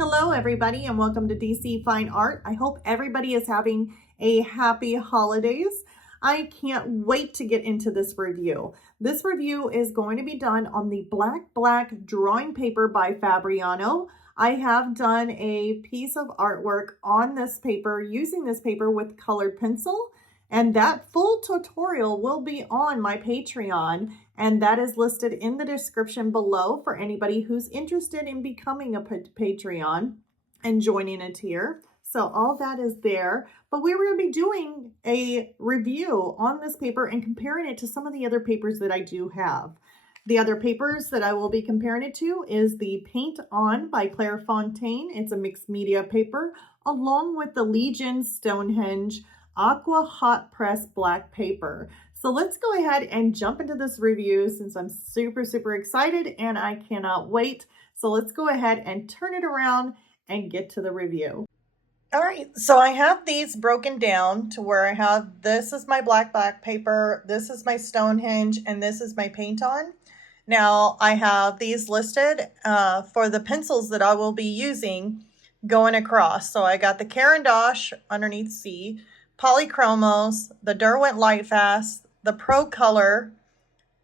Hello everybody and welcome to DC Fine Art. I hope everybody is having a happy holidays. I can't wait to get into this review. This review is going to be done on the black drawing paper by Fabriano. I have done a piece of artwork on this paper using this paper with colored pencil, and that full tutorial will be on my Patreon, and that is listed in the description below for anybody who's interested in becoming a Patreon and joining a tier. So all that is there, but we're going to be doing a review on this paper and comparing it to some of the other papers that I do have. The other papers that I will be comparing it to is the PaintOn by Clairefontaine. It's a mixed media paper, along with the Legion Stonehenge Aqua Hotpress Black paper. So let's go ahead and jump into this review since I'm super excited and I cannot wait. So let's go ahead and turn it around and get to the review. All right, so I have these broken down to where I have, this is my black paper, this is my Stonehenge, and this is my PaintOn. Now I have these listed for the pencils that I will be using going across. So I got the Caran underneath C, Polychromos, the Derwent Lightfast, the Procolor,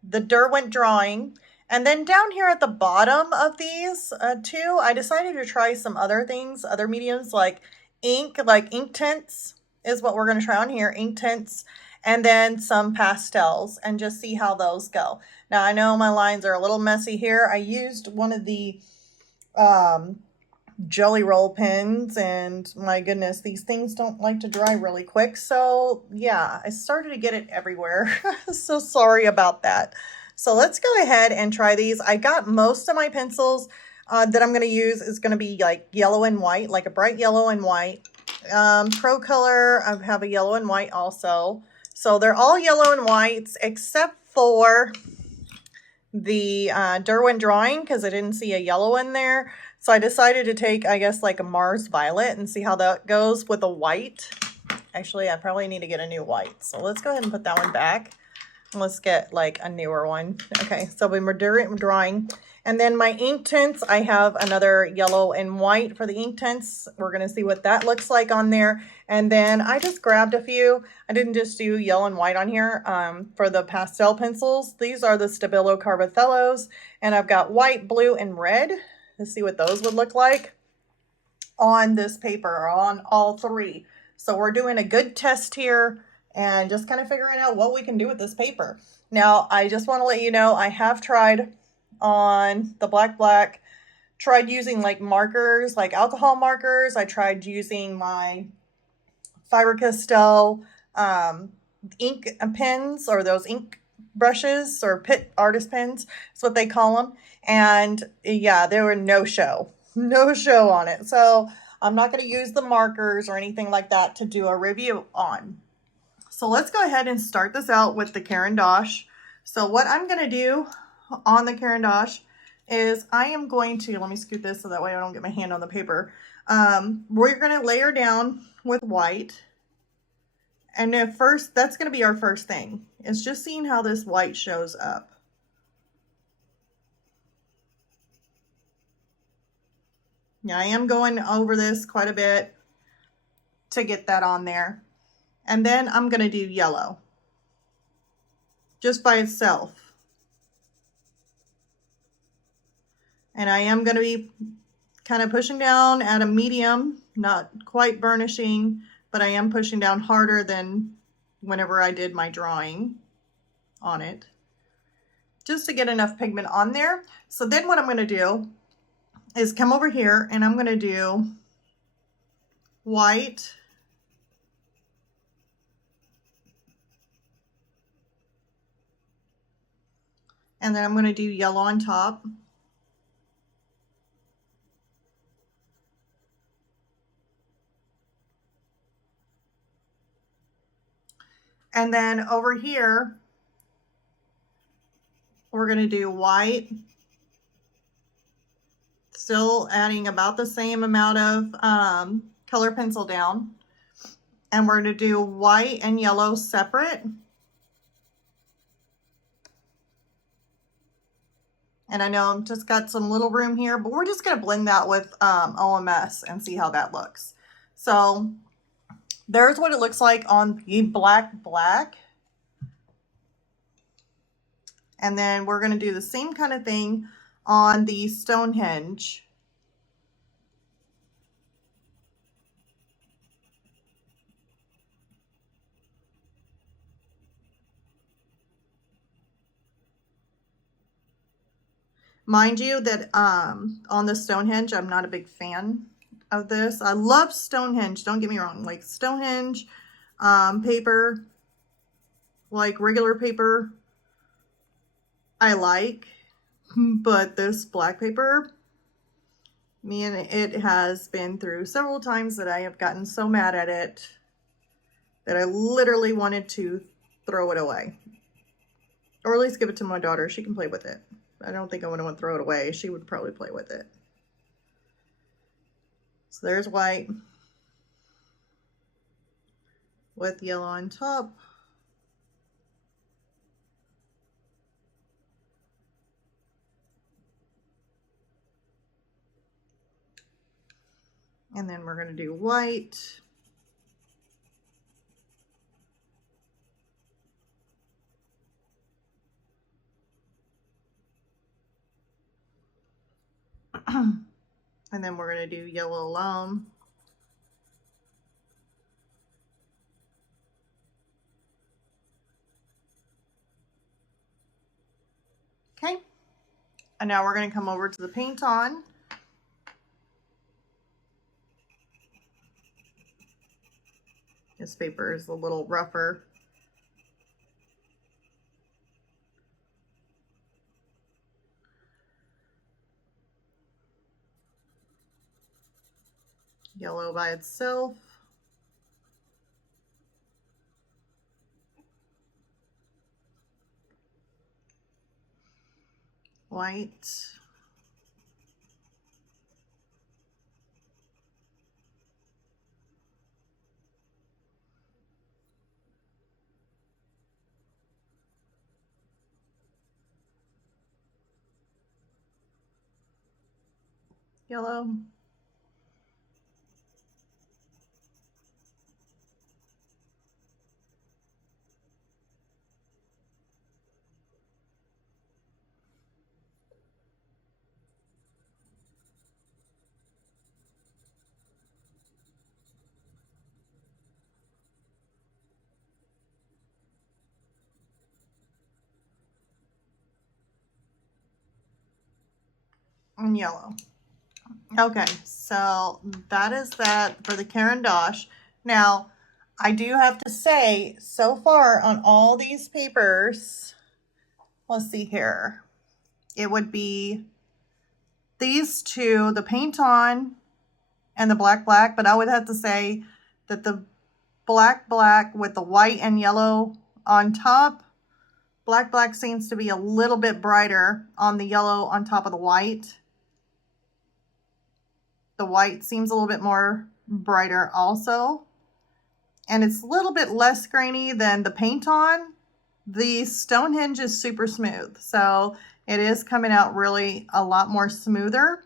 the Derwent Drawing, and then down here at the bottom of these two, I decided to try some other things, other mediums like ink, like Inktense is what we're going to try on here, Inktense, and then some pastels, and just see how those go. Now I know my lines are a little messy here. I used one of the jelly roll pens, and my goodness, these things don't like to dry really quick. So yeah, I started to get it everywhere. So sorry about that. So let's go ahead and try these. I got most of my pencils that I'm going to use is going to be like yellow and white, like a bright yellow and white. Procolor, I have a yellow and white also. So they're all yellow and whites except for the Derwent Drawing, because I didn't see a yellow in there. So I decided to take, I guess, like a Mars Violet and see how that goes with a white. Actually, I probably need to get a new white. So let's go ahead and put that one back. Let's get like a newer one. Okay, so we're drawing. And then my Inktense, I have another yellow and white for the Inktense. We're going to see what that looks like on there. And then I just grabbed a few. I didn't just do yellow and white on here for the pastel pencils. These are the Stabilo Carbothellos. And I've got white, blue, and red. Let's see what those would look like on this paper, or on all three. So we're doing a good test here and just kind of figuring out what we can do with this paper. Now, I just want to let you know, I have tried on the black, tried using like markers, like alcohol markers. I tried using my Faber-Castell ink pens, or those ink brushes, or artist pens, that's what they call them. And yeah, there were no show on it. So I'm not going to use the markers or anything like that to do a review on. So let's go ahead and start this out with the Caran. So what I'm going to do on the Caran is I am going to, let me scoot this so that way I don't get my hand on the paper. We're going to layer down with white. And at first, that's going to be our first thing. It's just seeing how this white shows up. Now I am going over this quite a bit to get that on there. And then I'm going to do yellow just by itself. And I am going to be kind of pushing down at a medium, not quite burnishing, but I am pushing down harder than whenever I did my drawing on it, just to get enough pigment on there. So then what I'm going to do is come over here and I'm going to do white, and then I'm going to do yellow on top. And then over here, we're going to do white, still adding about the same amount of color pencil down. And we're going to do white and yellow separate. And I know I've just got some little room here, but we're just going to blend that with OMS and see how that looks. So there's what it looks like on the black. And then we're going to do the same kind of thing on the Stonehenge. Mind you that on the Stonehenge, I'm not a big fan of this. I love Stonehenge, don't get me wrong. Like Stonehenge paper, like regular paper, I like. But this black paper, man, it has been through several times that I have gotten so mad at it that I literally wanted to throw it away. Or at least give it to my daughter. She can play with it. I don't think I would want to throw it away. She would probably play with it. So there's white with yellow on top. And then we're going to do white. And then we're going to do yellow alone. Okay. And now we're going to come over to the PaintOn. This paper is a little rougher. Yellow by itself. White. Yellow. And yellow. Okay, so that is that for the Caran d'Ache. Now, I do have to say, so far on all these papers, let's see here, it would be these two, the PaintOn and the black, but I would have to say that the black with the white and yellow on top, black seems to be a little bit brighter on the yellow on top of the white. The white seems a little bit more brighter also. And it's a little bit less grainy than the PaintOn. The Stonehenge is super smooth. So it is coming out really a lot more smoother.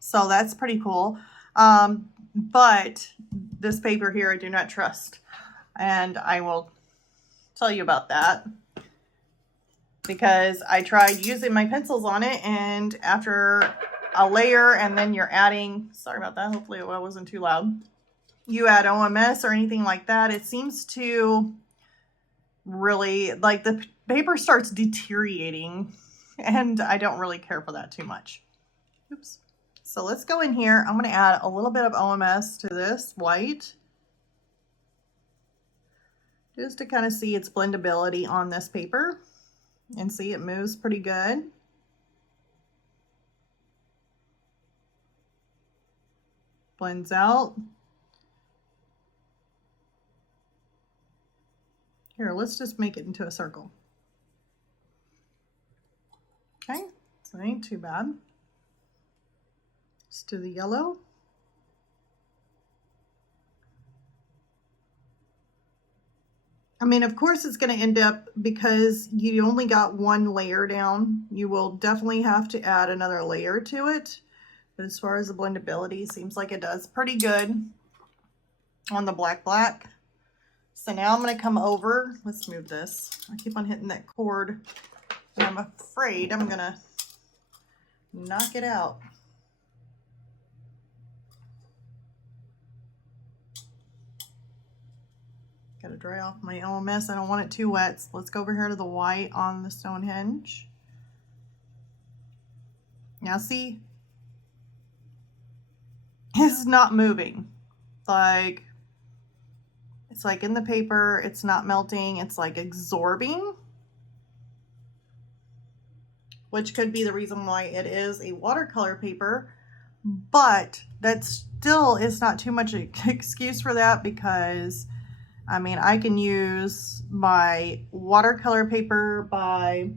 So that's pretty cool. But this paper here I do not trust. And I will tell you about that. Because I tried using my pencils on it, and after a layer and then you're adding, sorry about that, hopefully it wasn't too loud, you add OMS or anything like that, it seems to really, like, the paper starts deteriorating, and I don't really care for that too much. Oops. So let's go in here. I'm going to add a little bit of OMS to this white, just to kind of see its blendability on this paper. And see, it moves pretty good. Blends out. Here, let's just make it into a circle. Okay, so it ain't too bad. Let's do the yellow. I mean, of course it's going to end up, because you only got one layer down, you will definitely have to add another layer to it. But as far as the blendability, seems like it does pretty good on the black. So now I'm going to come over, let's move this. I keep on hitting that cord and I'm afraid I'm going to knock it out. Got to dry off my LMS. I don't want it too wet. So let's go over here to the white on the Stonehenge. Now see, it's not moving. Like, it's like in the paper, it's not melting. It's like absorbing, which could be the reason why it is a watercolor paper, but that still is not too much an excuse for that, because I mean, I can use my watercolor paper by,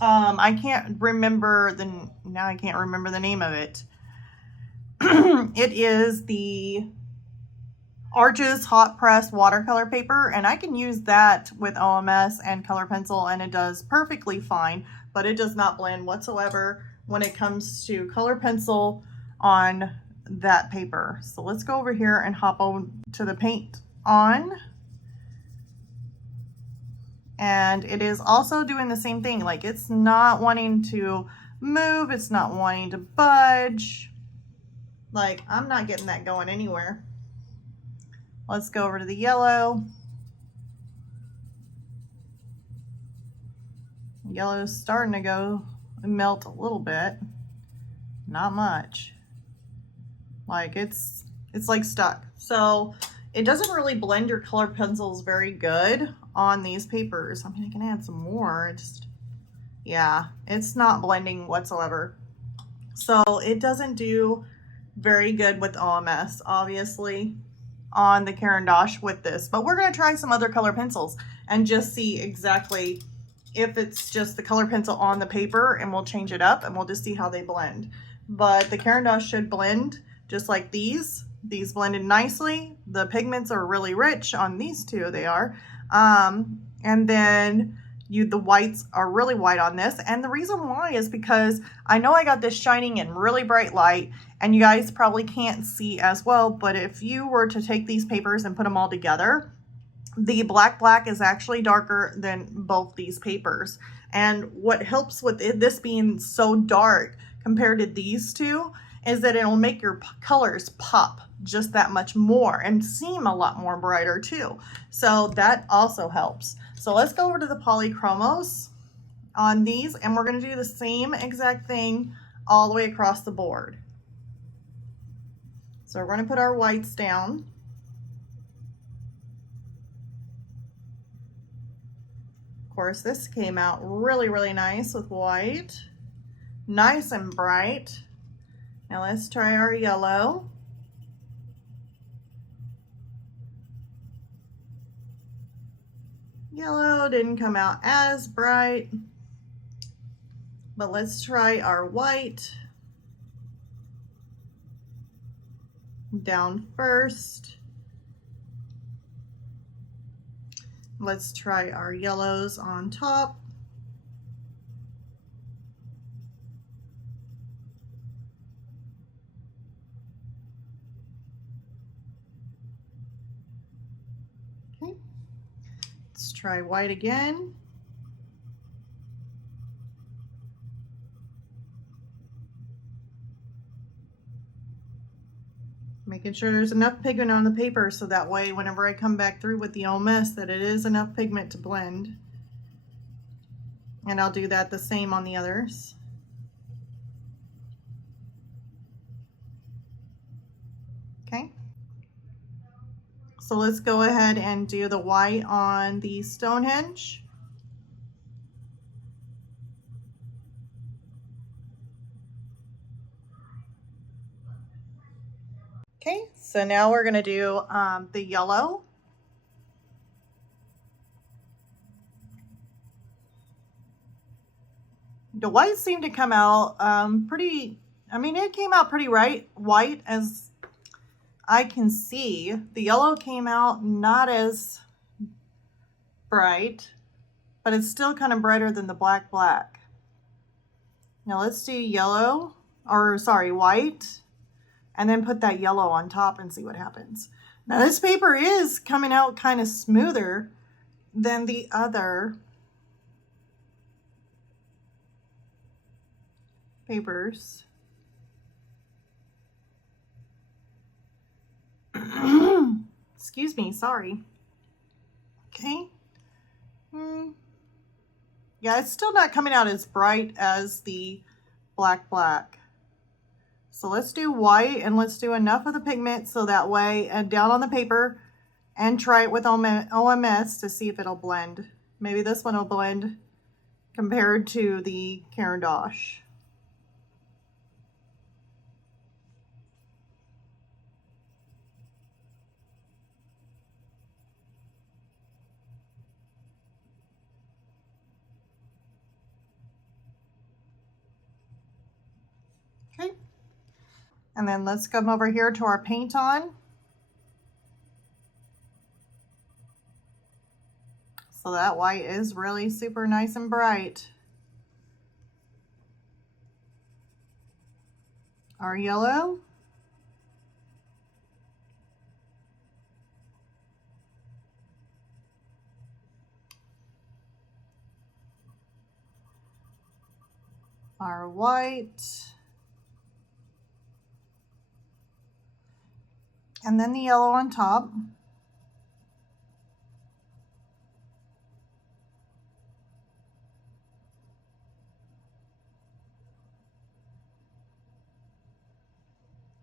I can't remember the name of it. It is the Arches Hot Press watercolor paper, and I can use that with OMS and color pencil, and it does perfectly fine, but it does not blend whatsoever when it comes to color pencil on that paper. So let's go over here and hop on to the PaintOn, and it is also doing the same thing. Like, it's not wanting to move, it's not wanting to budge. Like, I'm not getting that going anywhere. Let's go over to the yellow. Yellow's starting to go melt a little bit, not much. Like, it's like stuck. So it doesn't really blend your color pencils very good on these papers. I mean, I can add some more. Yeah, it's not blending whatsoever. So it doesn't do very good with OMS, obviously, on the Caran with this. But we're going to try some other color pencils and just see exactly if it's just the color pencil on the paper, and we'll change it up and we'll just see how they blend. But the Caran should blend just like these. These blended nicely. The pigments are really rich on these two, they are. And then the whites are really white on this. And the reason why is because I know I got this shining in really bright light, and you guys probably can't see as well, but if you were to take these papers and put them all together, the black is actually darker than both these papers. And what helps with this being so dark compared to these two is that it'll make your colors pop just that much more and seem a lot more brighter too. So that also helps. So let's go over to the Polychromos on these, and we're going to do the same exact thing all the way across the board. So we're going to put our whites down. Of course, this came out really nice with white. Nice and bright. Now let's try our yellow. Yellow didn't come out as bright, but let's try our white. Down first. Let's try our yellows on top. Okay. Let's try white again. Making sure there's enough pigment on the paper, so that way whenever I come back through with the OMS, that it is enough pigment to blend. And I'll do that the same on the others. Okay. So let's go ahead and do the white on the Stonehenge. Okay, so now we're going to do the yellow. The white seemed to come out pretty, I mean, it came out pretty white as I can see the yellow came out not as bright, but it's still kind of brighter than the black. Now let's do yellow, or sorry, white, and then put that yellow on top and see what happens. Now this paper is coming out kind of smoother than the other papers. Excuse me, sorry. Okay. Yeah, it's still not coming out as bright as the black. So let's do white, and let's do enough of the pigment so that way, and down on the paper, and try it with OMS to see if it'll blend. Maybe this one will blend compared to the Caran. Okay. And then let's come over here to our PaintOn. So that white is really super nice and bright. Our yellow. Our white. And then the yellow on top.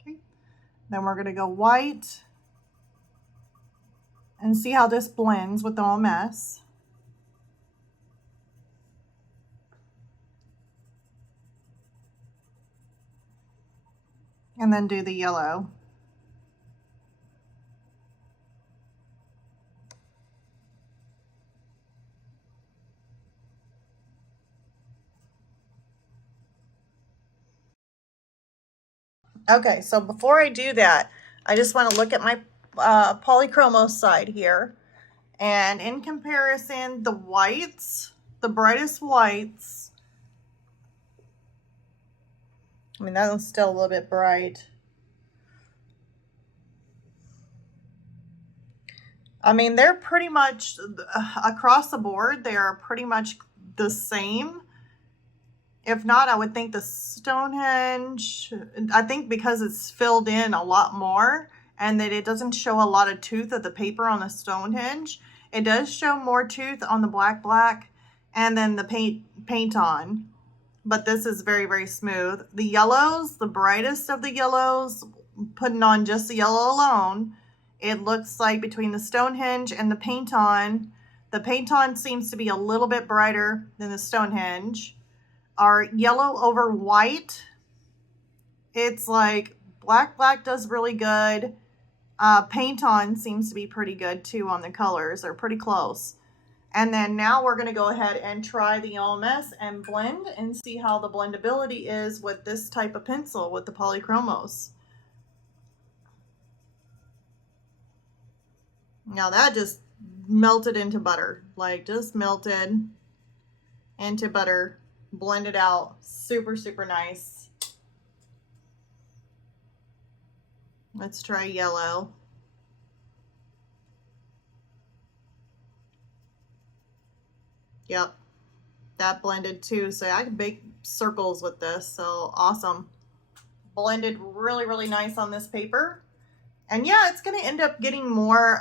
Okay. Then we're going to go white and see how this blends with the OMS. And then do the yellow. Okay, so before I do that, I just want to look at my Polychromos side here. And in comparison, the whites, the brightest whites, I mean, that one's still a little bit bright. I mean, they're pretty much, across the board, they are pretty much the same. If not, I would think the Stonehenge, I think because it's filled in a lot more and that it doesn't show a lot of tooth of the paper on the Stonehenge, it does show more tooth on the black and then the PaintOn. But this is very, very smooth. The yellows, the brightest of the yellows, putting on just the yellow alone, it looks like between the Stonehenge and the PaintOn seems to be a little bit brighter than the Stonehenge. Our yellow over white, it's like black does really good. PaintOn seems to be pretty good too on the colors. They're pretty close. And then now we're going to go ahead and try the OMS and blend and see how the blendability is with this type of pencil with the Polychromos. Now that just melted into butter, like just melted into butter, blended out, super, super nice. Let's try yellow. Yep, that blended too, so I can make circles with this, so awesome. Blended really, really nice on this paper. And yeah, it's going to end up getting more,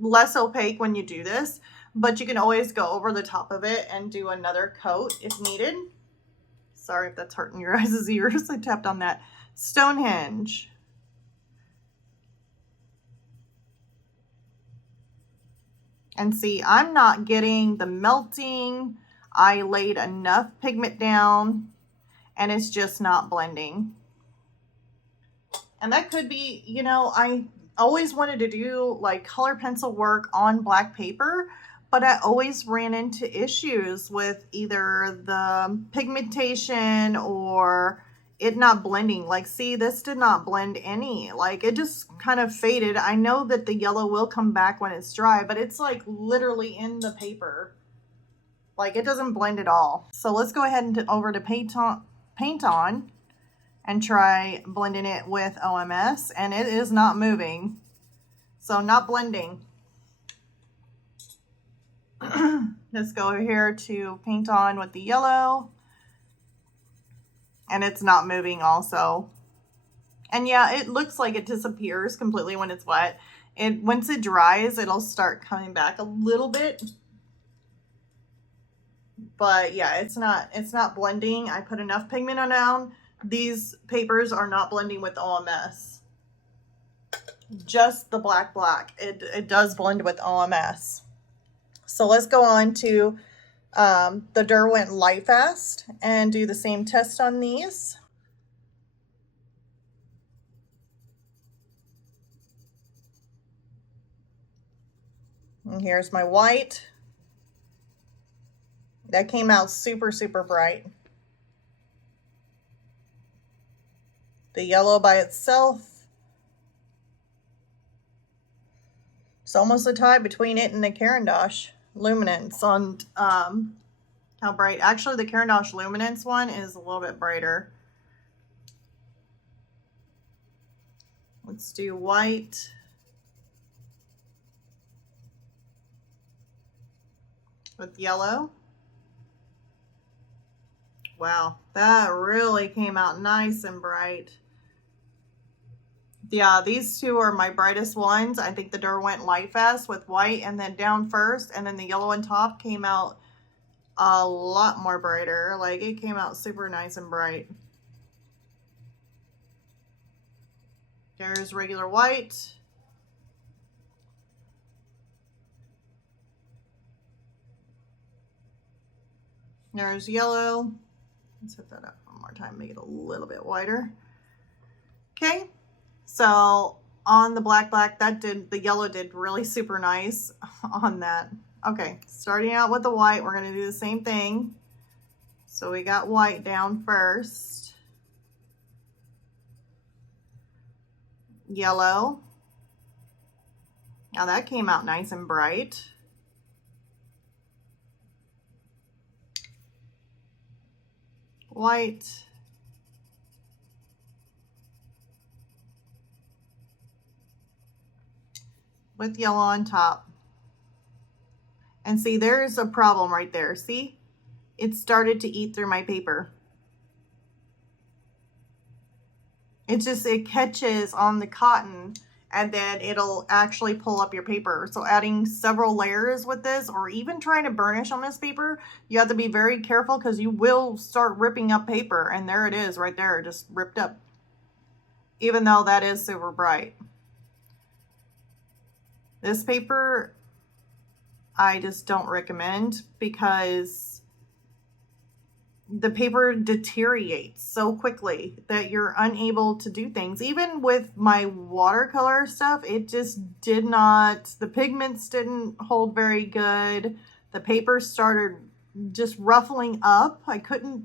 less opaque when you do this, but you can always go over the top of it and do another coat if needed. Sorry if that's hurting your guys' ears. I tapped on that. Stonehenge. And see, I'm not getting the melting. I laid enough pigment down and it's just not blending. And that could be, you know, I always wanted to do like color pencil work on black paper, but I always ran into issues with either the pigmentation or it not blending. Like, see, this did not blend any. Like, it just kind of faded. I know that the yellow will come back when it's dry, but it's like literally in the paper. Like, it doesn't blend at all. So let's go ahead and over to PaintOn and try blending it with OMS, and it is not moving. So not blending. Let's go over here to PaintOn with the yellow. And it's not moving also. And yeah, it looks like it disappears completely when it's wet. Once it dries, it'll start coming back a little bit. But yeah, it's not blending. I put enough pigment on down. These papers are not blending with OMS. Just the black. It does blend with OMS. So let's go on to the Derwent Lightfast and do the same test on these. And here's my white. That came out super, super bright. The yellow by itself. It's almost a tie between it and the Caran Luminance on how bright. Actually, the Caran Luminance one is a little bit brighter. Let's do white. With yellow. Wow, that really came out nice and bright. Yeah, these two are my brightest ones. I think the Derwent Lightfast with white and then down first, and then the yellow on top came out a lot more brighter. Like, it came out super nice and bright. There's regular white. There's yellow. Let's hit that up one more time, make it a little bit wider. Okay. So on the black, the yellow did really super nice on that. Okay, starting out with the white, we're going to do the same thing. So we got white down first. Yellow. Now that came out nice and bright. White. With yellow on top. And see, there's a problem right there. See, it started to eat through my paper. It catches on the cotton and then it'll actually pull up your paper. So adding several layers with this, or even trying to burnish on this paper, you have to be very careful because you will start ripping up paper. And there it is right there, just ripped up. Even though that is super bright. This paper, I just don't recommend because the paper deteriorates so quickly that you're unable to do things. Even with my watercolor stuff, it just did not, the pigments didn't hold very good. The paper started just ruffling up. I could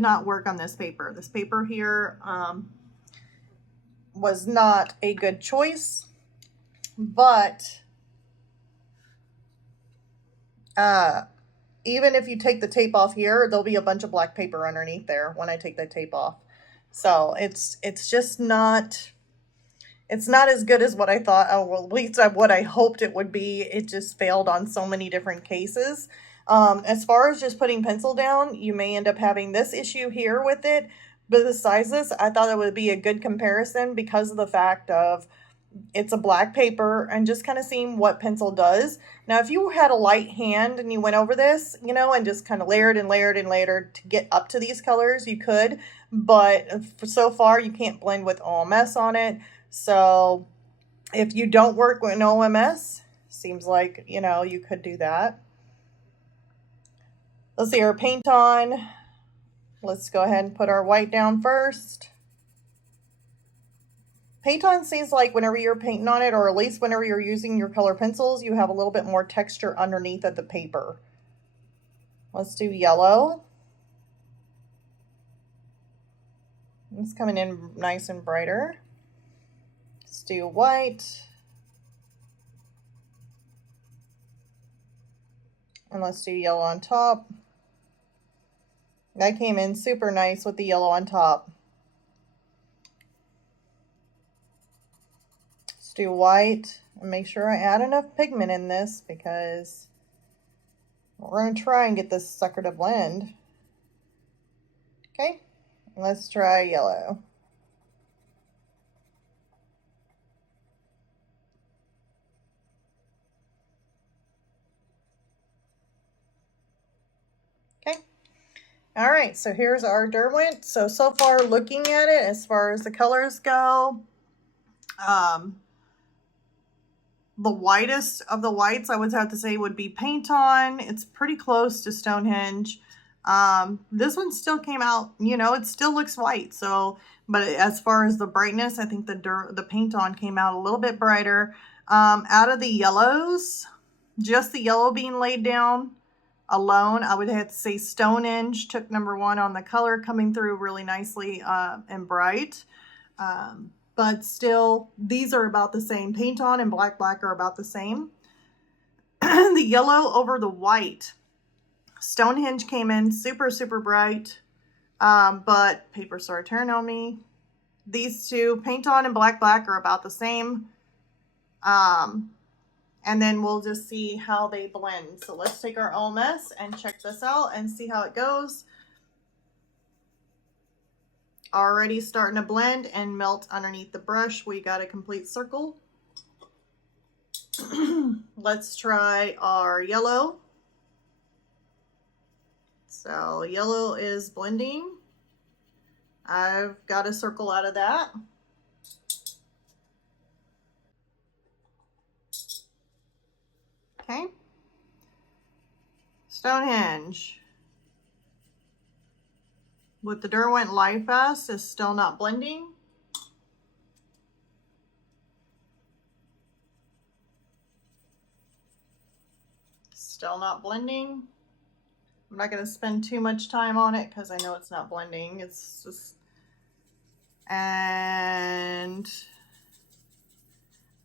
not work on this paper. This paper here was not a good choice. But even if you take the tape off here, there'll be a bunch of black paper underneath there when I take the tape off. So it's just not, it's not as good as what I thought, well, at least what I hoped it would be. It just failed on so many different cases. As far as just putting pencil down, you may end up having this issue here with it. But besides this, I thought it would be a good comparison because of the fact of it's a black paper and just kind of seeing what pencil does. Now, if you had a light hand and you went over this, you know, and just kind of layered and layered and layered to get up to these colors, you could. But so far, you can't blend with OMS on it. So if you don't work with an OMS, seems like, you know, you could do that. Let's see our PaintOn. Let's go ahead and put our white down first. PaintOn seems like whenever you're painting on it, or at least whenever you're using your color pencils, you have a little bit more texture underneath of the paper. Let's do yellow. It's coming in nice and brighter. Let's do white. And let's do yellow on top. That came in super nice with the yellow on top. Let's do white and make sure I add enough pigment in this because we're going to try and get this sucker to blend. Okay, let's try yellow. Okay. All right, so here's our Derwent. So far looking at it, as far as the colors go, the whitest of the whites I would have to say would be PaintOn. It's pretty close to Stonehenge. This one still came out, you know, it still looks white. So, but as far as the brightness, I think the PaintOn came out a little bit brighter. Out of the yellows, just the yellow being laid down alone, I would have to say Stonehenge took #1 on the color, coming through really nicely and bright. But still, these are about the same. PaintOn and Black are about the same. The yellow over the white. Stonehenge came in super, super bright, but paper started turning on me. These two, PaintOn and Black are about the same. And then we'll just see how they blend. So let's take our OMS and check this out and see how it goes. Already starting to blend and melt underneath the brush. We got a complete circle. Let's try our yellow. So yellow is blending. I've got a circle out of that. Okay. Stonehenge with the Derwent Lightfast is still not blending. Still not blending. I'm not going to spend too much time on it because I know it's not blending. It's just, and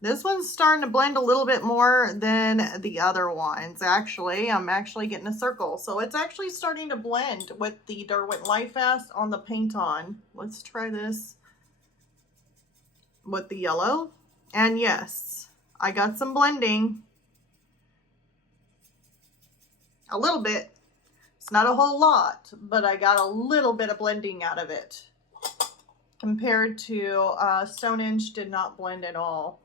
this one's starting to blend a little bit more than the other ones. Actually, I'm actually getting a circle. So it's actually starting to blend with the Derwent Lightfast on the PaintOn. Let's try this with the yellow. And yes, I got some blending. A little bit. It's not a whole lot, but I got a little bit of blending out of it. Compared to Stonehenge did not blend at all.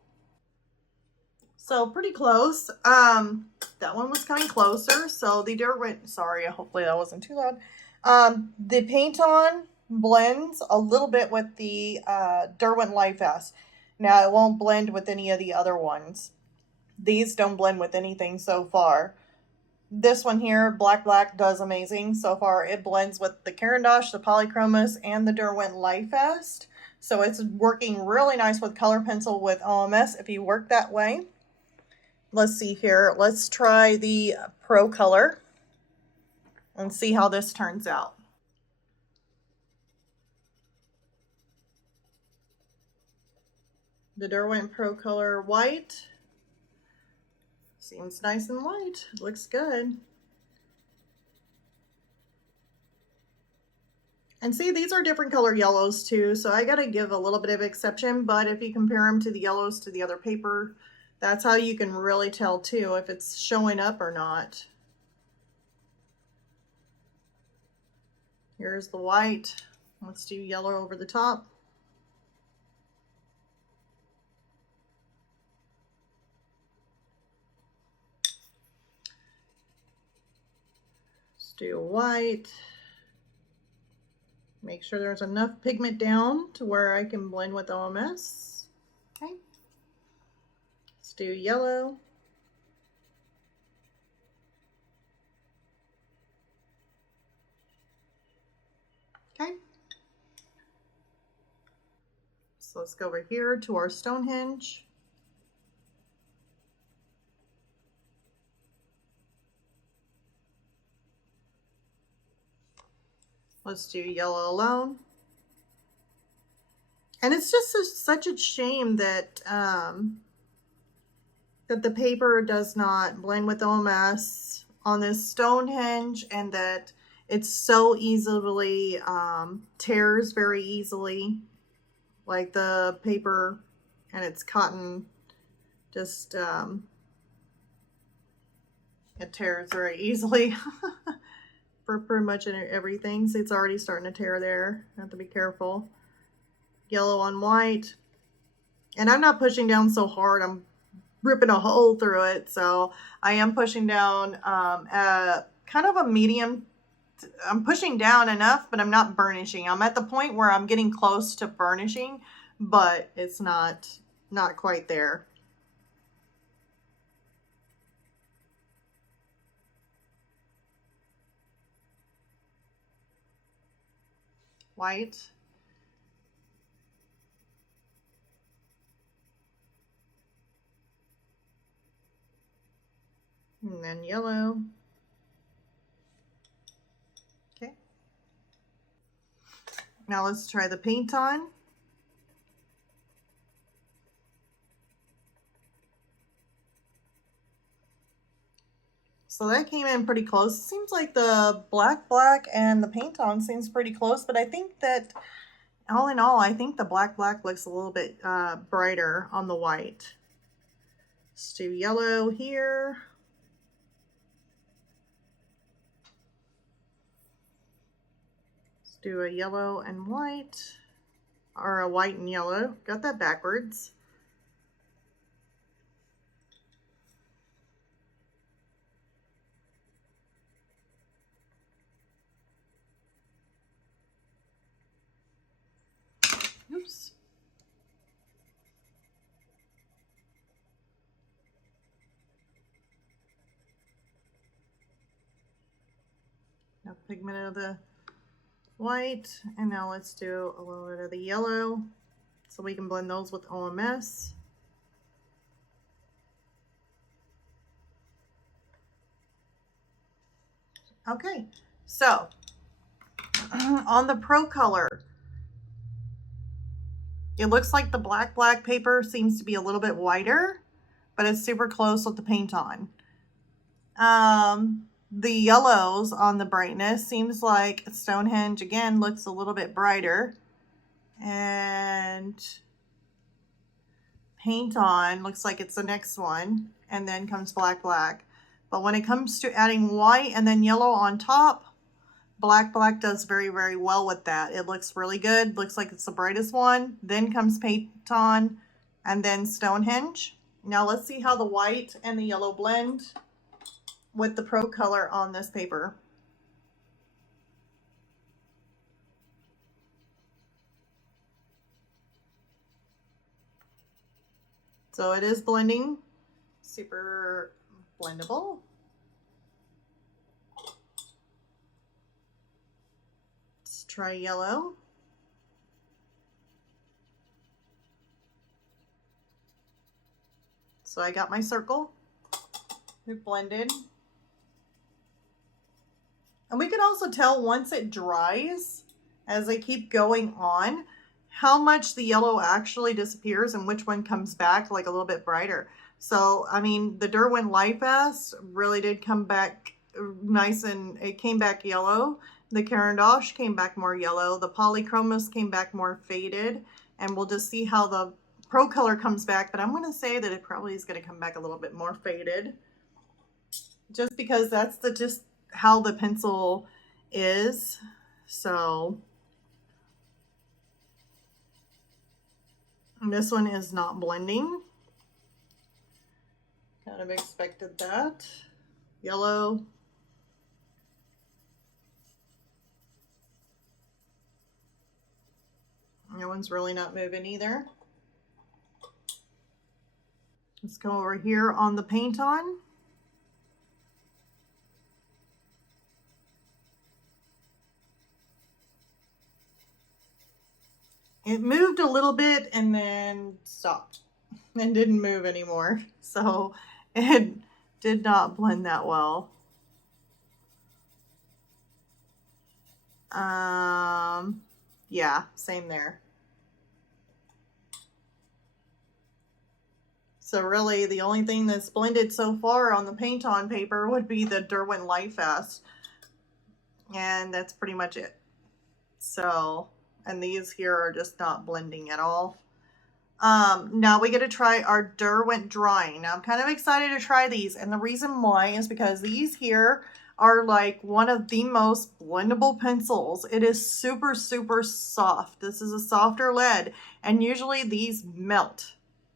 So pretty close. That one was coming closer. So the Derwent, sorry, hopefully that wasn't too loud. The PaintOn blends a little bit with the Derwent Lightfast. Now it won't blend with any of the other ones. These don't blend with anything so far. This one here, Black does amazing. So far it blends with the Caran, the Polychromes, and the Derwent Lightfast. So it's working really nice with color pencil with OMS if you work that way. Let's see here. Let's try the Procolor and see how this turns out. The Derwent Procolor white. Seems nice and light. Looks good. And see, these are different color yellows too, so I gotta give a little bit of exception, but if you compare them to the yellows to the other paper, that's how you can really tell too if it's showing up or not. Here's the white. Let's do yellow over the top. Let's do white. Make sure there's enough pigment down to where I can blend with OMS. Okay. Let's do yellow. Okay. So let's go over here to our Stonehenge. Let's do yellow alone. And it's just such a shame that that the paper does not blend with OMS on this Stonehenge, and that it's so easily tears very easily, like the paper and it's cotton just it tears very easily for pretty much everything. See, it's already starting to tear there. I have to be careful. Yellow on white. And I'm not pushing down so hard. I'm ripping a hole through it. So I am pushing down at kind of a medium. I'm pushing down enough, but I'm not burnishing. I'm at the point where I'm getting close to burnishing, but it's not quite there. White. And then yellow. Okay. Now let's try the PaintOn. So that came in pretty close. It seems like the black and the PaintOn seems pretty close, but I think that all in all, I think the black looks a little bit brighter on the white. Let's do yellow here. Let's do a yellow and white, or a white and yellow. Got that backwards. Oops. Now pigment of the white, and now let's do a little bit of the yellow so we can blend those with OMS. Okay, so on the Procolor, it looks like the black paper seems to be a little bit whiter, but it's super close with the PaintOn. The yellows on the brightness seems like Stonehenge again looks a little bit brighter, and PaintOn looks like it's the next one, and then comes black. But when it comes to adding white and then yellow on top, black does very well with that. It looks really good. Looks like it's the brightest one. Then comes PaintOn, and then Stonehenge. Now let's see how the white and the yellow blend with the Procolor on this paper. So it is blending, super blendable. Let's try yellow. So I got my circle, it blended. And we can also tell once it dries, as I keep going on, how much the yellow actually disappears and which one comes back like a little bit brighter. So, I mean, the Derwent Lightfast really did come back nice, and it came back yellow. The Caran came back more yellow. The Polychromes came back more faded. And we'll just see how the Procolor comes back. But I'm going to say that it probably is going to come back a little bit more faded, just because that's just how the pencil is. So this one is not blending. Kind of expected that. Yellow. That one's really not moving either. Let's go over here on the PaintOn. It moved a little bit and then stopped and didn't move anymore. So it did not blend that well. Yeah, same there. So really the only thing that's blended so far on the PaintOn paper would be the Derwent Lightfast. And that's pretty much it. So, and these here are just not blending at all. Now we get to try our Derwent Drawing. Now I'm kind of excited to try these, and the reason why is because these here are like one of the most blendable pencils. It is super, super soft. This is a softer lead, and usually these melt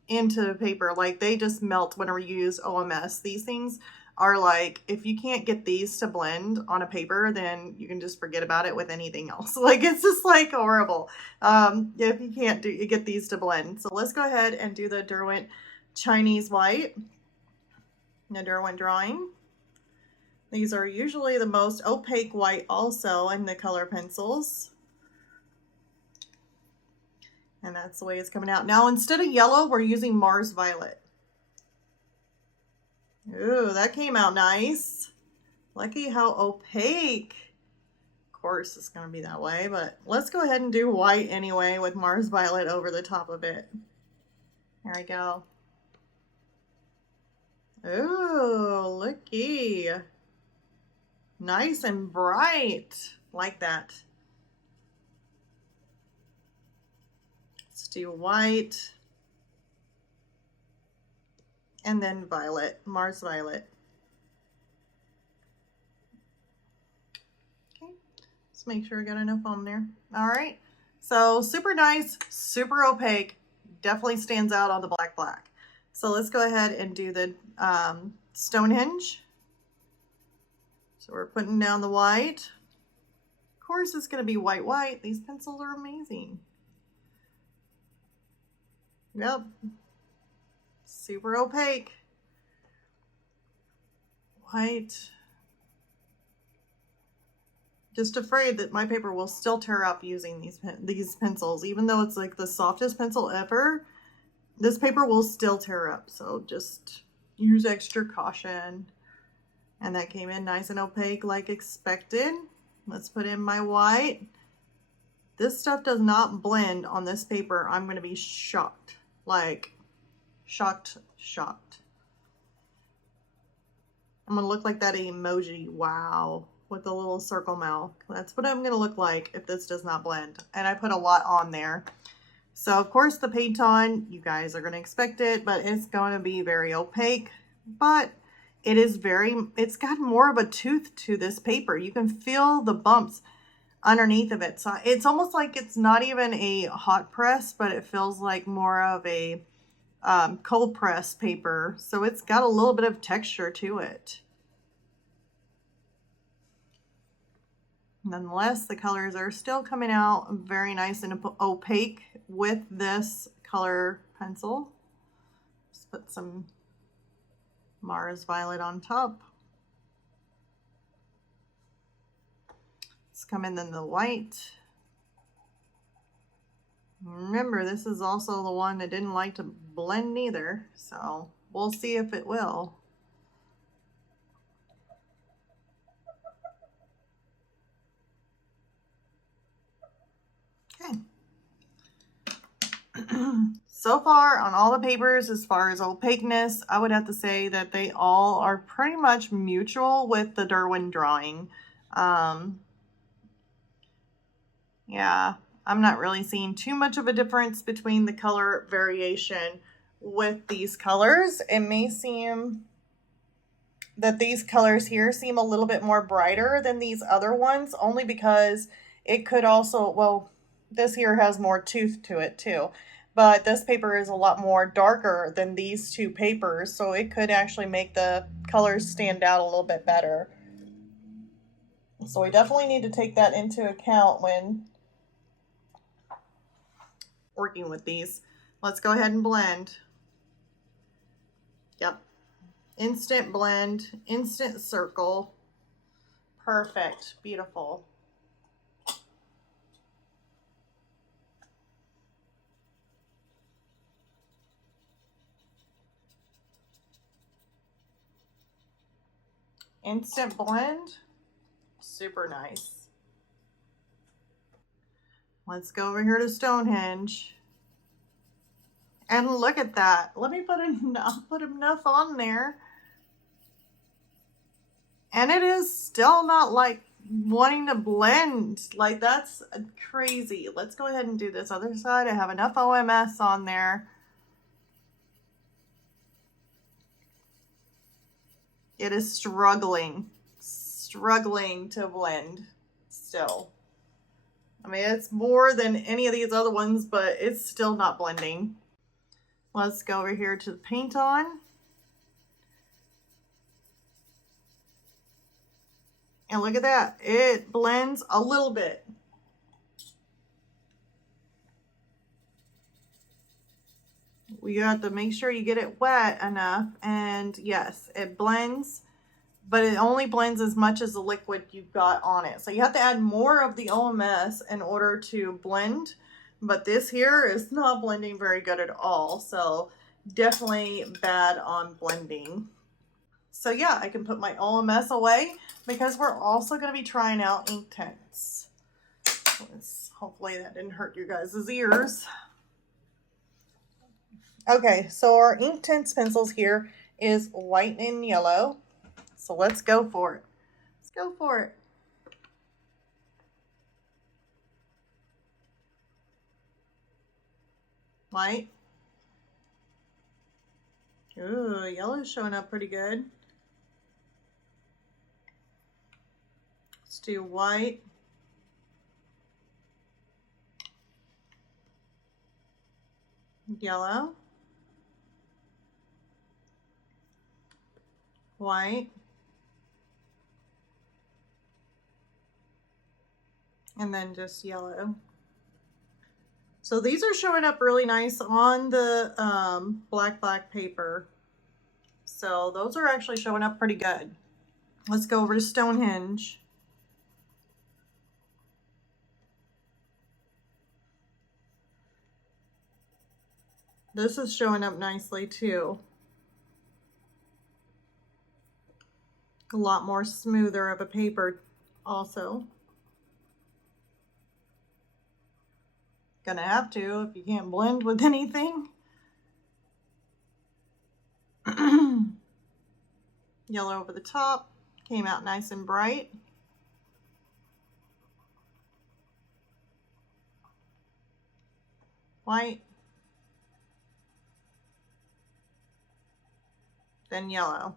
into the paper. Like they just melt whenever you use OMS. These things are like, if you can't get these to blend on a paper, then you can just forget about it with anything else. Like it's just like horrible if you can't get these to blend. So let's go ahead and do the Derwent Chinese White, the Derwent Drawing. These are usually the most opaque white also in the color pencils. And that's the way it's coming out. Now, instead of yellow, we're using Mars Violet. Ooh, that came out nice. Lucky how opaque. Of course, it's going to be that way, but let's go ahead and do white anyway with Mars Violet over the top of it. There we go. Ooh, looky. Nice and bright. Like that. Let's do white. And then violet, Mars Violet. Okay, let's make sure I got enough on there. All right, so super nice, super opaque, definitely stands out on the black. So let's go ahead and do the Stonehenge. So we're putting down the white. Of course it's gonna be white. These pencils are amazing. Yep. Super opaque. White. Just afraid that my paper will still tear up using these pencils. Even though it's like the softest pencil ever, this paper will still tear up. So just use extra caution. And that came in nice and opaque like expected. Let's put in my white. This stuff does not blend on this paper. I'm going to be shocked. Like, shocked. I'm going to look like that emoji. Wow. With the little circle mouth. That's what I'm going to look like if this does not blend. And I put a lot on there. So, of course, the PaintOn, you guys are going to expect it, but it's going to be very opaque. But it is it's got more of a tooth to this paper. You can feel the bumps underneath of it. So it's almost like it's not even a hot press, but it feels like more of a cold press paper. So it's got a little bit of texture to it. Nonetheless, the colors are still coming out very nice and opaque with this color pencil. Just put some Mars Violet on top. Let's come in then the white. Remember, this is also the one that didn't like to blend either, so we'll see if it will. Okay. So far on all the papers, as far as opaqueness, I would have to say that they all are pretty much mutual with the Derwent Drawing. Yeah, I'm not really seeing too much of a difference between the color variation with these colors. It may seem that these colors here seem a little bit more brighter than these other ones, only because it could also, well, this here has more tooth to it too. But this paper is a lot more darker than these two papers, so it could actually make the colors stand out a little bit better. So we definitely need to take that into account when working with these. Let's go ahead and blend. Yep. Instant blend, instant circle. Perfect. Beautiful. Instant blend, super nice. Let's go over here to Stonehenge. And look at that. Let me put enough on there. And it is still not like wanting to blend. Like, that's crazy. Let's go ahead and do this other side. I have enough OMS on there. It is struggling to blend still. I mean, it's more than any of these other ones, but it's still not blending. Let's go over here to the PaintOn. And look at that. It blends a little bit. You have to make sure you get it wet enough. And yes, it blends, but it only blends as much as the liquid you've got on it. So you have to add more of the OMS in order to blend. But this here is not blending very good at all. So definitely bad on blending. So yeah, I can put my OMS away because we're also going to be trying out Inktense. Hopefully that didn't hurt you guys' ears. Okay, so our Inktense pencils here is white and yellow. So let's go for it. Let's go for it. White. Ooh, yellow's showing up pretty good. Let's do white. Yellow. White. And then just yellow. So these are showing up really nice on the black paper. So those are actually showing up pretty good. Let's go over to Stonehenge. This is showing up nicely too. A lot more smoother of a paper also. Gonna have to if you can't blend with anything. Yellow over the top, came out nice and bright. White. Then yellow.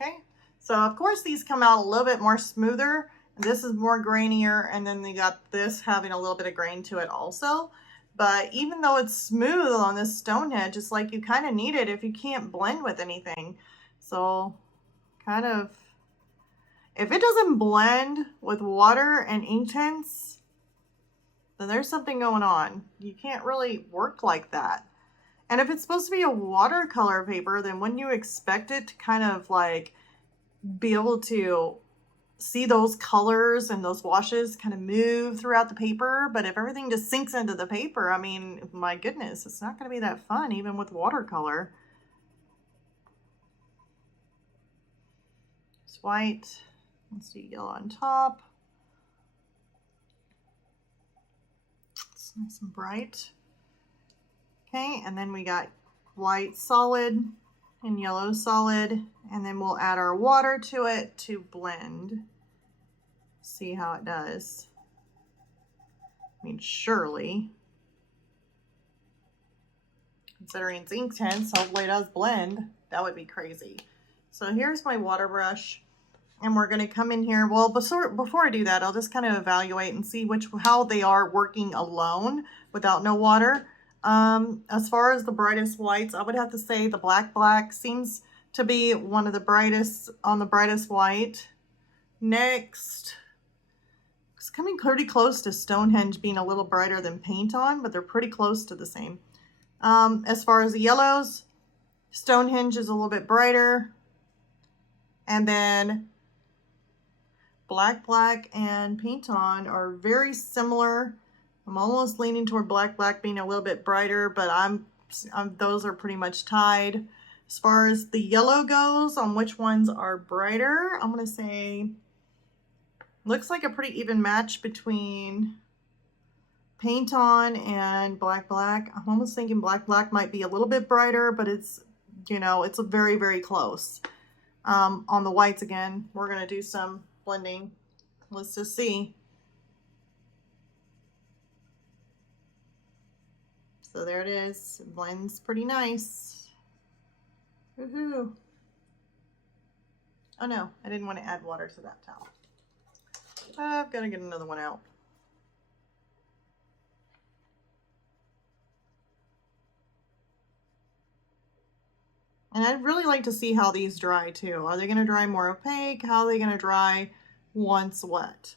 Okay, so of course these come out a little bit more smoother. This is more grainier, and then they got this having a little bit of grain to it also. But even though it's smooth on this Stonehenge, it's like you kind of need it if you can't blend with anything. So kind of, if it doesn't blend with water and Inktense, then there's something going on. You can't really work like that. And if it's supposed to be a watercolor paper, then wouldn't you expect it to kind of like be able to see those colors and those washes kind of move throughout the paper? But if everything just sinks into the paper, I mean, my goodness, it's not going to be that fun even with watercolor. It's white. Let's do yellow on top. It's nice and bright. Okay, and then we got white solid and yellow solid, and then we'll add our water to it to blend. See how it does. I mean, surely, considering it's Inktense, hopefully it does blend. That would be crazy. So here's my water brush, and we're going to come in here. Well, before I do that, I'll just kind of evaluate and see how they are working alone without no water. As far as the brightest whites, I would have to say the black seems to be one of the brightest on the brightest white. Next, it's coming pretty close to Stonehenge being a little brighter than PaintOn, but they're pretty close to the same. As far as the yellows, Stonehenge is a little bit brighter, and then black and PaintOn are very similar. I'm almost leaning toward black being a little bit brighter, but those are pretty much tied. As far as the yellow goes, on which ones are brighter, I'm going to say looks like a pretty even match between PaintOn and Black. I'm almost thinking Black might be a little bit brighter, but it's, you know, it's very, very close. On the whites again, we're going to do some blending. Let's just see. So there it is. It blends pretty nice. Woohoo. Oh no, I didn't want to add water to that towel. I've got to get another one out. And I'd really like to see how these dry too. Are they going to dry more opaque? How are they going to dry once wet?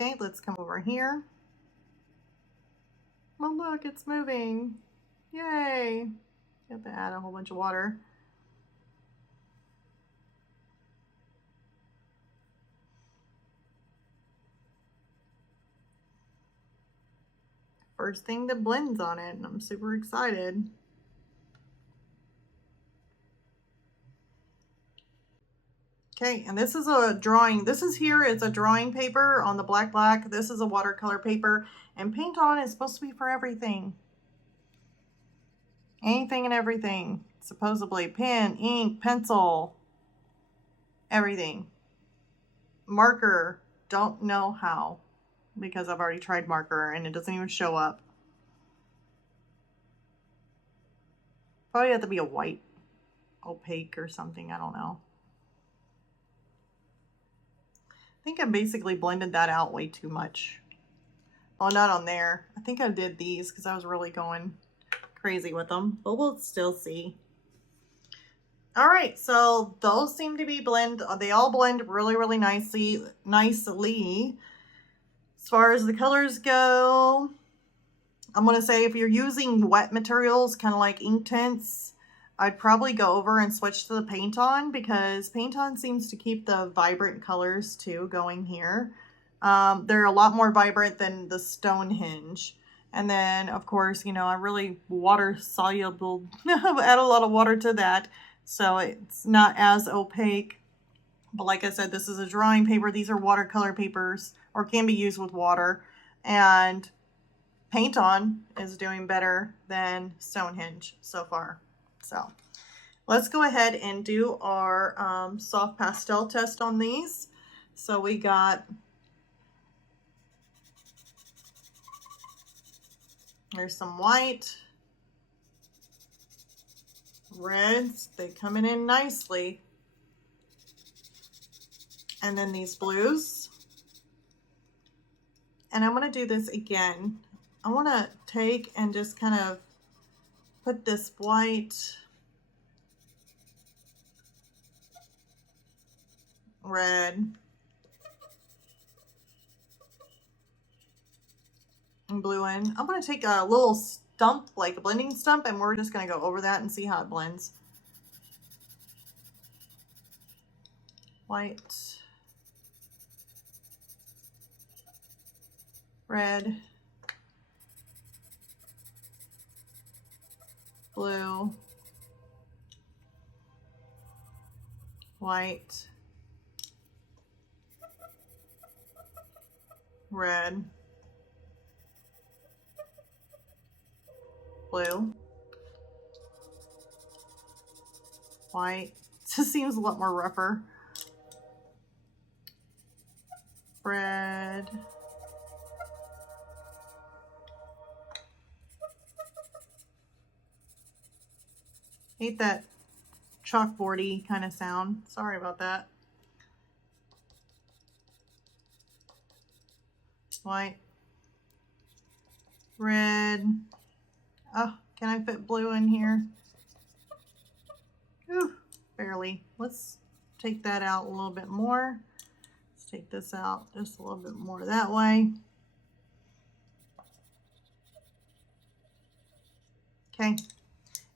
Okay, let's come over here. Oh look, it's moving. Yay. You have to add a whole bunch of water. First thing that blends on it, and I'm super excited. Okay, and this is a drawing. This is here is a drawing paper on the black. This is a watercolor paper, and PaintOn is supposed to be for everything. Anything and everything. Supposedly pen, ink, pencil, everything. Marker, don't know how, because I've already tried marker and it doesn't even show up. Probably have to be a white opaque or something, I don't know. I think I basically blended that out way too much. Well, not on there. I think I did these because I was really going crazy with them, but we'll still see. All right, so those seem to be they all blend really, really nicely. As far as the colors go, I'm going to say if you're using wet materials, kind of like Inktense, I'd probably go over and switch to the PaintOn, because PaintOn seems to keep the vibrant colors too going here. They're a lot more vibrant than the Stonehenge. And then, of course, you know, I really water soluble, add a lot of water to that, so it's not as opaque. But like I said, this is a drawing paper. These are watercolor papers, or can be used with water. And PaintOn is doing better than Stonehenge so far. So let's go ahead and do our soft pastel test on these. So we got, there's some white, reds, they coming in nicely. And then these blues. And I'm going to do this again. I want to take and just kind of put this white, red, and blue in. I'm going to take a little stump, like a blending stump, and we're just going to go over that and see how it blends. White, red, blue, white, red, blue, white. This seems a lot more rougher. Red, hate that chalkboardy kind of sound. Sorry about that. White, red. Oh, can I fit blue in here? Ooh, barely. Let's take that out a little bit more. Let's take this out just a little bit more that way. Okay.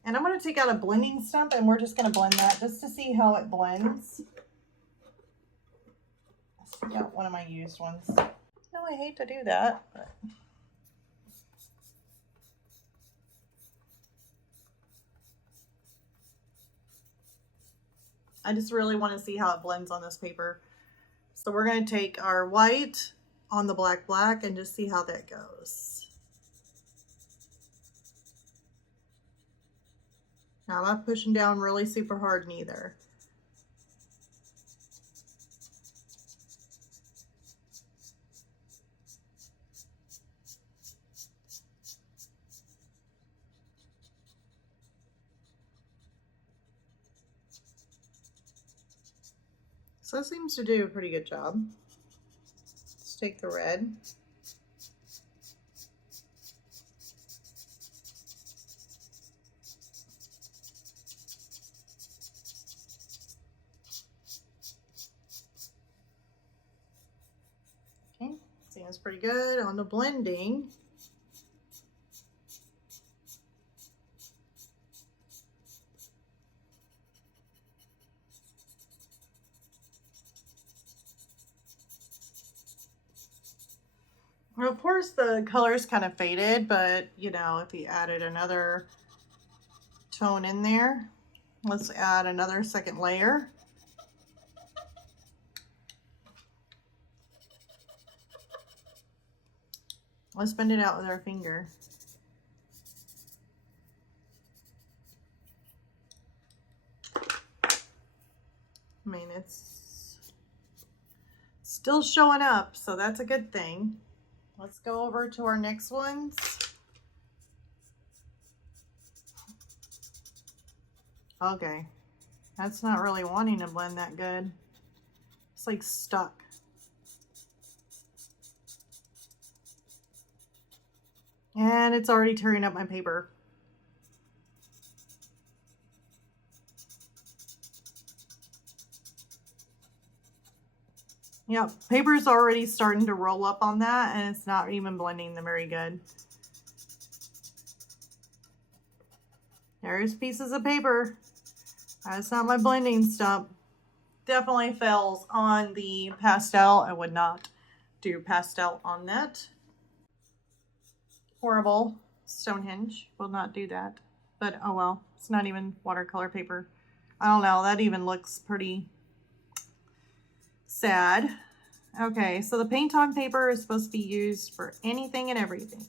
And I'm going to take out a blending stump, and we're just going to blend that just to see how it blends. Let's take out one of my used ones. No, I hate to do that, but I just really want to see how it blends on this paper. So we're going to take our white on the black and just see how that goes. Now I'm not pushing down really super hard neither. So it seems to do a pretty good job. Let's take the red. Okay, seems pretty good on the blending. Well, of course the color's kind of faded, but you know, if you added another tone in there, let's add another second layer. Let's blend it out with our finger. I mean, it's still showing up, so that's a good thing. Let's go over to our next ones. Okay, that's not really wanting to blend that good. It's like stuck. And it's already tearing up my paper. Yep, paper's already starting to roll up on that, and it's not even blending them very good. There's pieces of paper. That's not my blending stuff. Definitely fails on the pastel. I would not do pastel on that. Horrible. Stonehenge will not do that. But oh well, it's not even watercolor paper. I don't know, that even looks pretty sad. Okay, so the PaintOn paper is supposed to be used for anything and everything.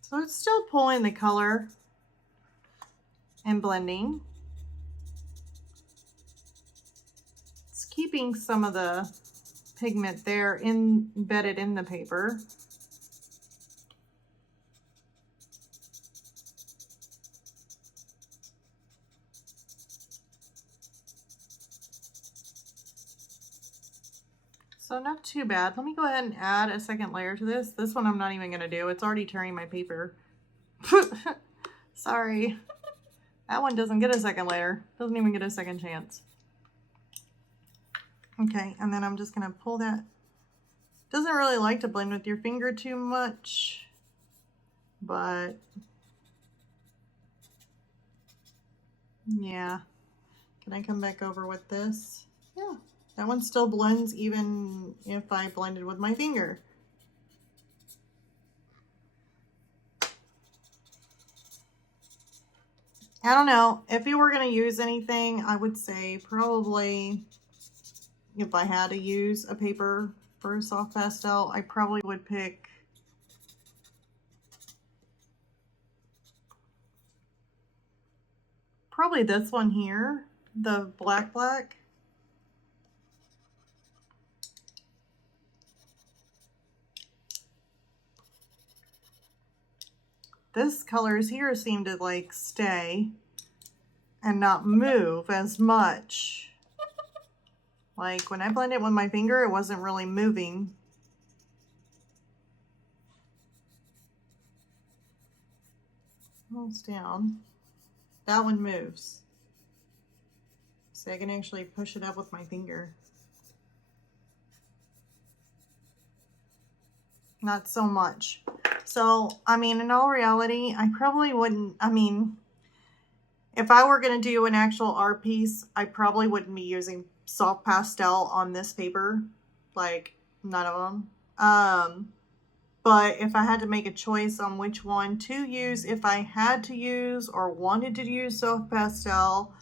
So it's still pulling the color and blending. It's keeping some of the pigment there embedded in the paper. So not too bad. Let me go ahead and add a second layer to this. This one I'm not even gonna do. It's already tearing my paper. Sorry. That one doesn't get a second layer. Doesn't even get a second chance. Okay, and then I'm just gonna pull that. Doesn't really like to blend with your finger too much, but yeah. Can I come back over with this? Yeah. That one still blends even if I blended with my finger. I don't know. If you were going to use anything, I would say probably if I had to use a paper for a soft pastel, I probably would pick probably this one here, the black. This colors here seem to like stay and not move as much. Like when I blend it with my finger, it wasn't really moving. Almost down. That one moves. So I can actually push it up with my finger. Not so much. So, I mean, in all reality, I probably wouldn't, I mean, if I were going to do an actual art piece, I probably wouldn't be using soft pastel on this paper. Like, none of them. But if I had to make a choice on which one to use, if I had to use or wanted to use soft pastel,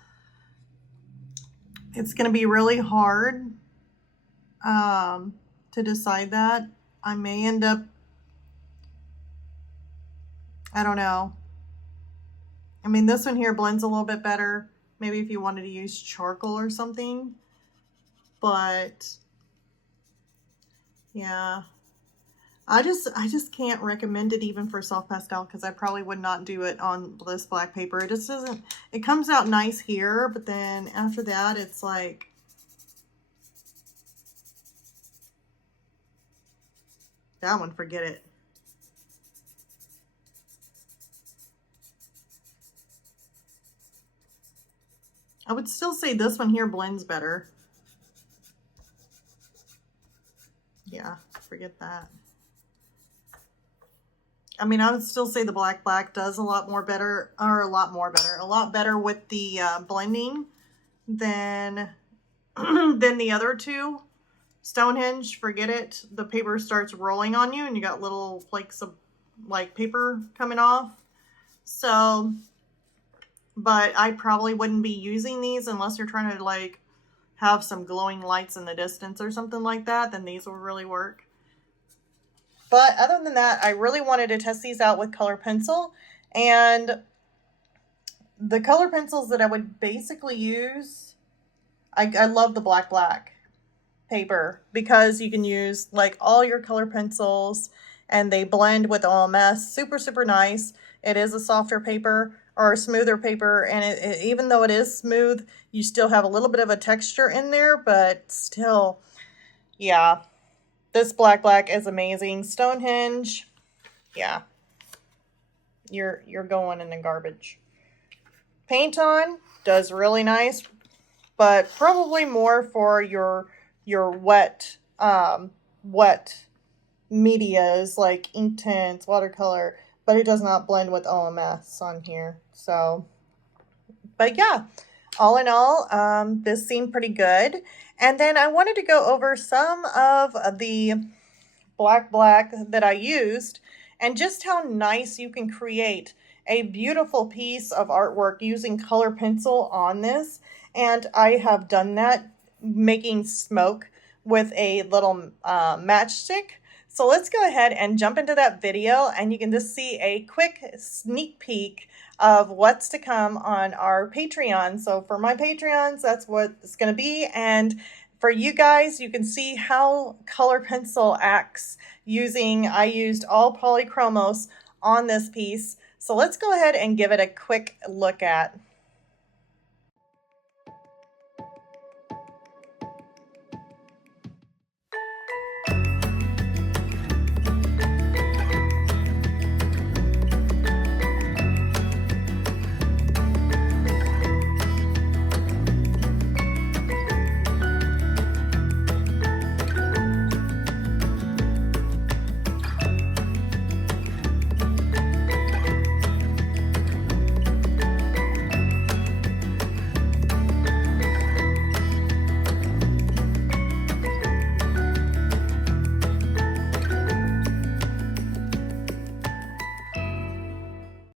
it's going to be really hard to decide that. I may end up, I don't know. I mean, this one here blends a little bit better. Maybe if you wanted to use charcoal or something. But yeah, I just can't recommend it even for soft pastel, because I probably would not do it on this black paper. It just doesn't, it comes out nice here, but then after that, it's like, that one, forget it. I would still say this one here blends better. Yeah, forget that. I mean, I would still say the black does a lot better with the blending than than the other two. Stonehenge, forget it. The paper starts rolling on you and you got little flakes of like paper coming off. So, but I probably wouldn't be using these unless you're trying to like have some glowing lights in the distance or something like that. Then these will really work. But other than that, I really wanted to test these out with color pencil. And the color pencils that I would basically use, I love the black paper, because you can use like all your color pencils and they blend with OMS. Super nice. It is a softer paper or a smoother paper, and even though it is smooth, you still have a little bit of a texture in there, but still, yeah. This black is amazing. Stonehenge, yeah, you're going in the garbage. PaintOn does really nice, but probably more for your wet medias like Inktense, watercolor, but it does not blend with OMS on here. So, but yeah, all in all, this seemed pretty good. And then I wanted to go over some of the black that I used, and just how nice you can create a beautiful piece of artwork using color pencil on this. And I have done that making smoke with a little matchstick. So let's go ahead and jump into that video, and you can just see a quick sneak peek of what's to come on our Patreon. So for my Patreons, that's what it's going to be. And for you guys, you can see how color pencil acts I used all polychromos on this piece. So let's go ahead and give it a quick look at.